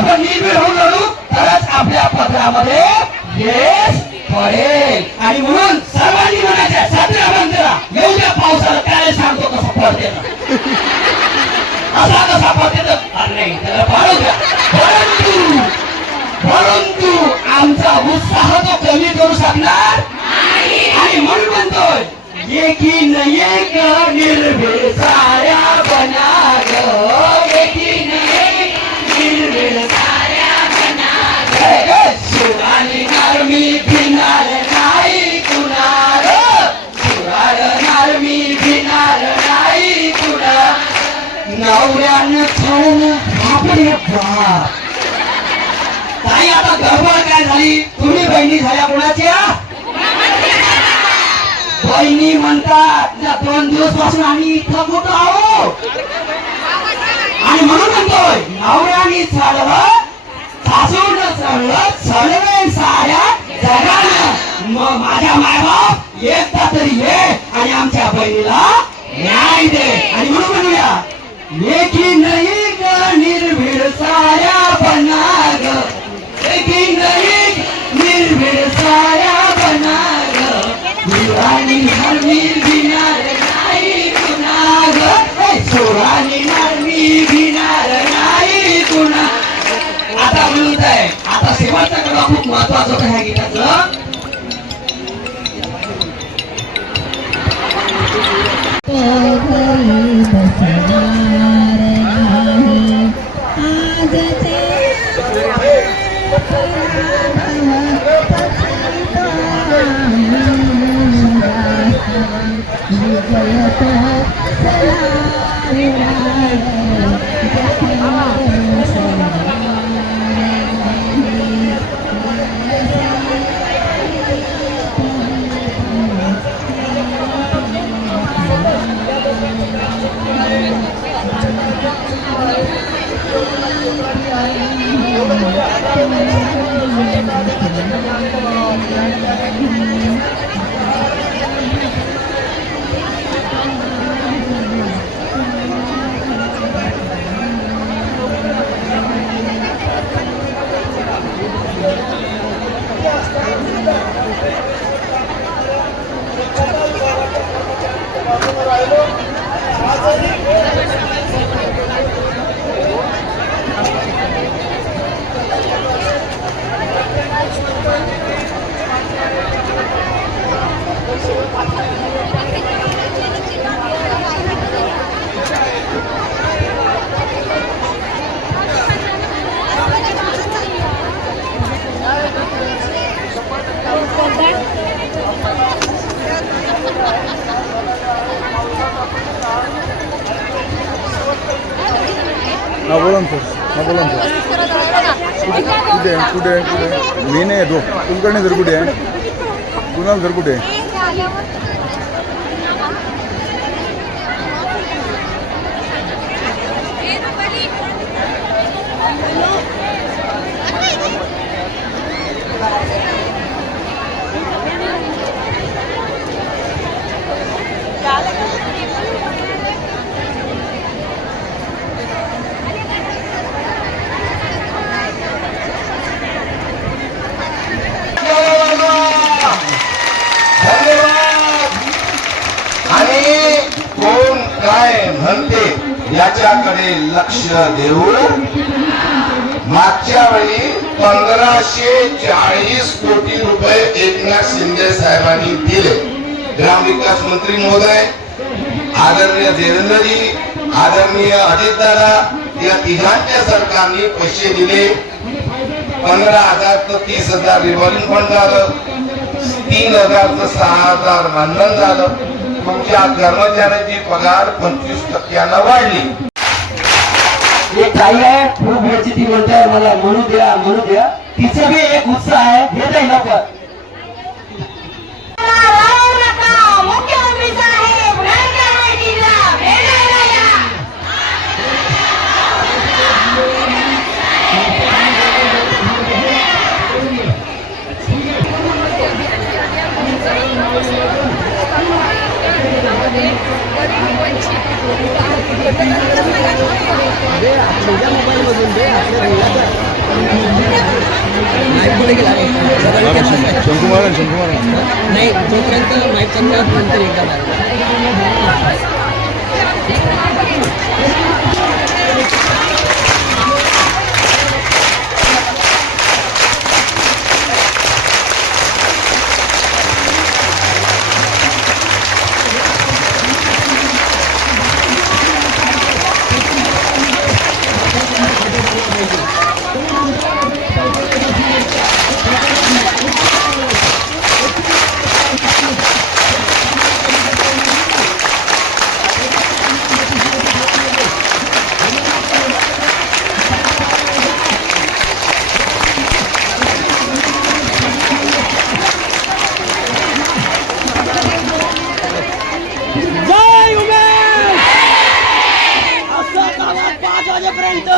आपण निर्भीड होऊन लढू तरच आपल्या पत्रामध्ये यश पडेल. आणि म्हणून सर्वांनी म्हणायचं साजरा बंदरा एवढ्या पावसाला काय सांगतो कसं पडते असा कसा पडते तर नाही त्याला पाळू द्या. परंतु आमचा उत्साह तो कमी करू शकणार आणि म्हणून म्हणतोय एकीन एक निर्भीड साऱ्या बना ग एकीन एक निर्भीड साऱ्या बना ग सुरानी नारमी भिनार नाही कुणाल सुरार मी भिनार नाही कुणा नवऱ्यानं खाऊन आपले बाप ताई आता गडबड काय झाली तुम्ही बहिणी झाल्या कोणाच्या बहिणी म्हणतात या 2 दिवस पासून आम्ही इथं कुठं आहो आणि म्हणून म्हणतोय नवऱ्याने चाललं सासून चाललं चढवेन साऱ्या जगानं मग माझ्या मायबाप एकदा तरी ये आणि आमच्या बहिणीला न्याय दे. आणि म्हणून म्हणूया लेकी नाही ग निर्भीड साऱ्या बना ग लेकी नाही निर्भीड साऱ्या बना ग सुरानी नरमी भिनार नाही कुणा ग सुरानी नरमी भिनार नाही कुणा. आता म्हणत आहे आता शेवटचा कडा खूप महत्वाचं होतं ह्या गीताचं. बोला कुठे मी नाही येतो कुलकर्णी सर कुठे आहे कुणाल सर कुठे आहे. म्हणते याच्याकडे लक्ष देऊन मागच्या वेळी 1540 कोटी रुपये एकनाथ शिंदे साहेबांनी दिले. ग्रामविकास मंत्री महोदय, आदरणीय देवेंद्रजी, आदरणीय अजितदादा या तिघांच्या सरकारने पैसे दिले. 15,000 तर 30,000 रिव्हॉल्विंग फंड झालं, 3,000 तर 6,000 मानधन झालं. तुमच्या कर्मचाऱ्यांची पगार 25% वाढली. एक ताई आहे खूप वेळची ती म्हणते मला म्हणू द्या तिचं बी एक उत्साह आहे हे नाही लवकर. मोबाईल मधून नाही जोपर्यंत माहीत चालल्यावर नंतर एकदा मारतो. जय उमेश असं गावात 5 वाजेपर्यंत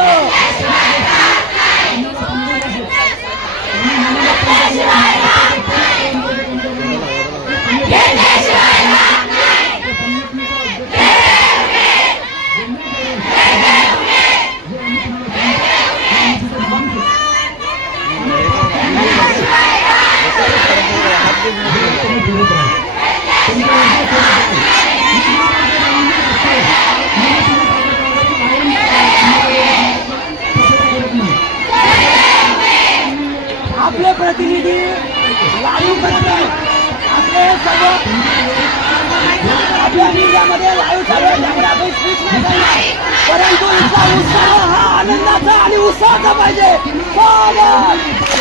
आपले प्रतिनिधी लाईव्ह करत आहेत. आपले सर्व आपल्या मीडियामध्ये लाईव्ह चालू आहे, त्यामुळे आपण स्पीच नाही करणार. परंतु इथला उत्साह हा आनंदाचा आणि उत्साहाचा पाहिजे. स्वागत.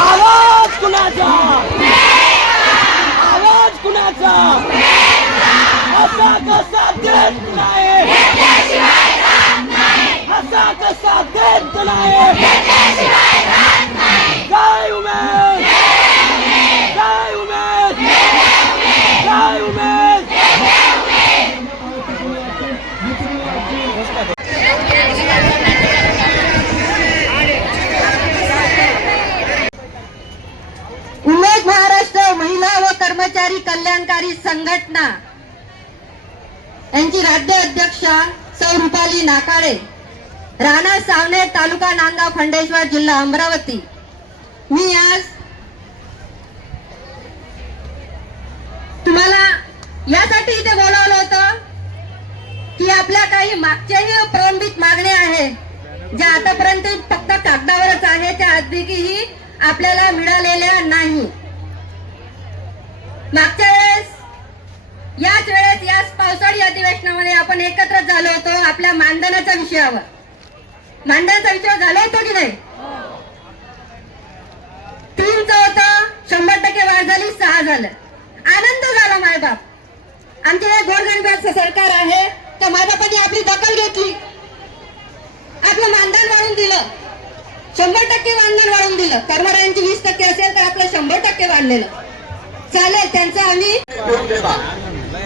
आवाज कुणाचा? आवाज कुणाचा? असा कसा देत नाही, असा कसा देत नाही. जय उमेश, जय उमेश, जय उमेश. उमेश महाराष्ट्र महिला व कर्मचारी कल्याणकारी संघटना यांची राज्य अध्यक्षा सौ रुपाली नाकाळे, राहणार सावनेर, तालुका नांदगाव, खंडेश्वर, जिल्हा अमरावती. मी आज तुम्हाला यासाठी इथे बोलावलं होतं की आपल्या काही मागच्याही प्रलंबित मागण्या आहेत, ज्या आतापर्यंत फक्त कागदावरच आहे, त्या अद्यापही आपल्याला मिळालेल्या नाही. मागच्या वेळेस याच पावसाळी अधिवेशनामध्ये आपण एकत्र झालो होतो आपल्या मानधनाच्या विषयावर. मानधनाचा विषय झाला होतो की नाही? 3चं होतं, 100% वाढ झाली, 6 झालं. आनंद झाला मायबाप. आमचे हे गोरगरिबाचं सरकार आहे, त्या मायबापांनी आपली दखल घेतली, आपलं मानधन वाढवून दिलं, 100% मानधन वाढवून दिलं. कर्मचाऱ्यांची 20% असेल तर आपलं 100% वाढलेलं. चालेल, त्यांचं आम्ही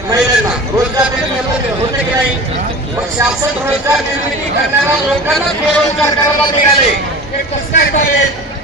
महिलांना रोजगार निर्मिती होते की नाही? मग शासन रोजगार निर्मिती करणाऱ्या लोकांना बेरोजगार करायला निघाले. हे कसं काय चालेल?